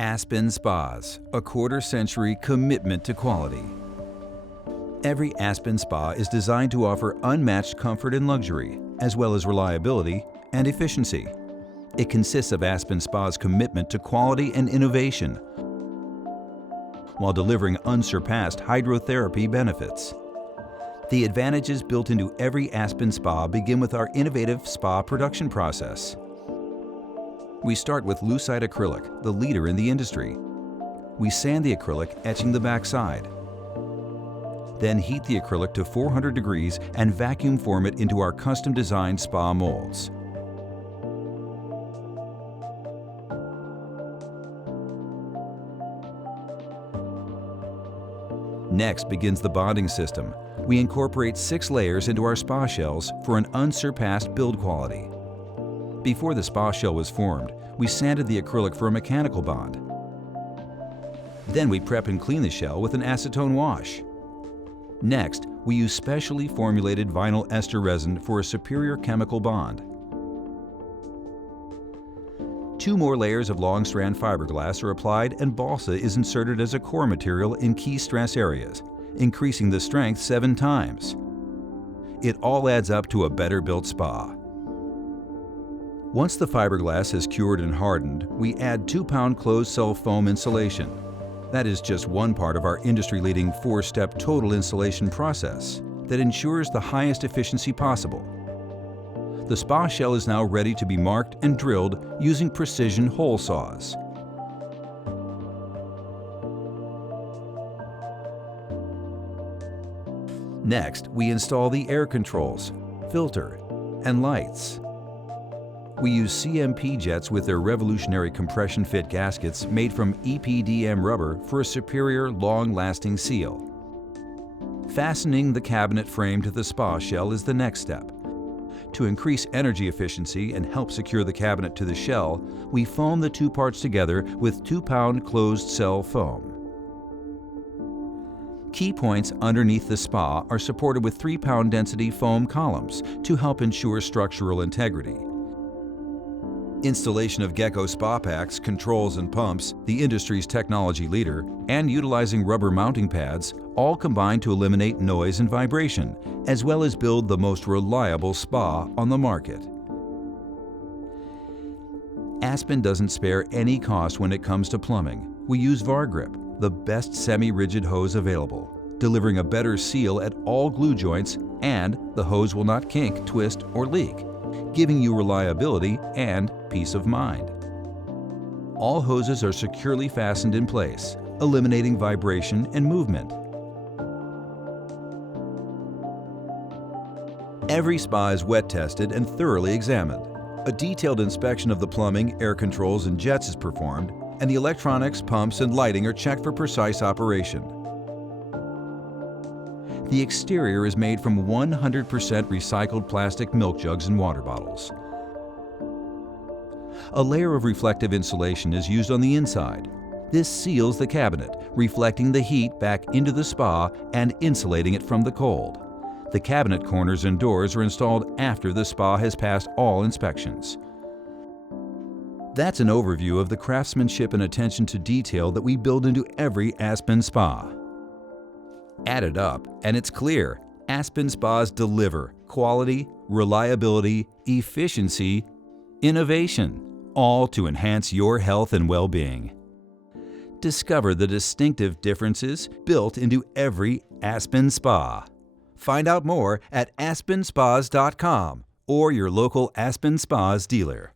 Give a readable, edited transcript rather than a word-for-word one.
Aspen Spas, a quarter-century commitment to quality. Every Aspen Spa is designed to offer unmatched comfort and luxury, as well as reliability and efficiency. It consists of Aspen Spa's commitment to quality and innovation, while delivering unsurpassed hydrotherapy benefits. The advantages built into every Aspen Spa begin with our innovative spa production process. We start with lucite acrylic, the leader in the industry. We sand the acrylic, etching the backside. Then heat the acrylic to 400 degrees and vacuum form it into our custom-designed spa molds. Next begins the bonding system. We incorporate 6 layers into our spa shells for an unsurpassed build quality. Before the spa shell was formed, we sanded the acrylic for a mechanical bond. Then we prep and clean the shell with an acetone wash. Next, we use specially formulated vinyl ester resin for a superior chemical bond. 2 more layers of long strand fiberglass are applied and balsa is inserted as a core material in key stress areas, increasing the strength 7 times. It all adds up to a better built spa. Once the fiberglass has cured and hardened, we add 2-pound closed cell foam insulation. That is just one part of our industry-leading 4-step total insulation process that ensures the highest efficiency possible. The spa shell is now ready to be marked and drilled using precision hole saws. Next, we install the air controls, filter, and lights. We use CMP jets with their revolutionary compression fit gaskets made from EPDM rubber for a superior, long-lasting seal. Fastening the cabinet frame to the spa shell is the next step. To increase energy efficiency and help secure the cabinet to the shell, we foam the 2 parts together with 2-pound closed cell foam. Key points underneath the spa are supported with 3-pound density foam columns to help ensure structural integrity. Installation of Gecko spa packs, controls and pumps, the industry's technology leader, and utilizing rubber mounting pads all combine to eliminate noise and vibration, as well as build the most reliable spa on the market. Aspen doesn't spare any cost when it comes to plumbing. We use VarGrip, the best semi-rigid hose available, delivering a better seal at all glue joints, and the hose will not kink, twist, or leak, giving you reliability and peace of mind. All hoses are securely fastened in place, eliminating vibration and movement. Every spa is wet tested and thoroughly examined. A detailed inspection of the plumbing, air controls, and jets is performed, and the electronics, pumps, and lighting are checked for precise operation. The exterior is made from 100% recycled plastic milk jugs and water bottles. A layer of reflective insulation is used on the inside. This seals the cabinet, reflecting the heat back into the spa and insulating it from the cold. The cabinet corners and doors are installed after the spa has passed all inspections. That's an overview of the craftsmanship and attention to detail that we build into every Aspen Spa. Add it up, and it's clear: Aspen Spas deliver quality, reliability, efficiency, innovation, all to enhance your health and well-being. Discover the distinctive differences built into every Aspen Spa. Find out more at aspenspas.com or your local Aspen Spas dealer.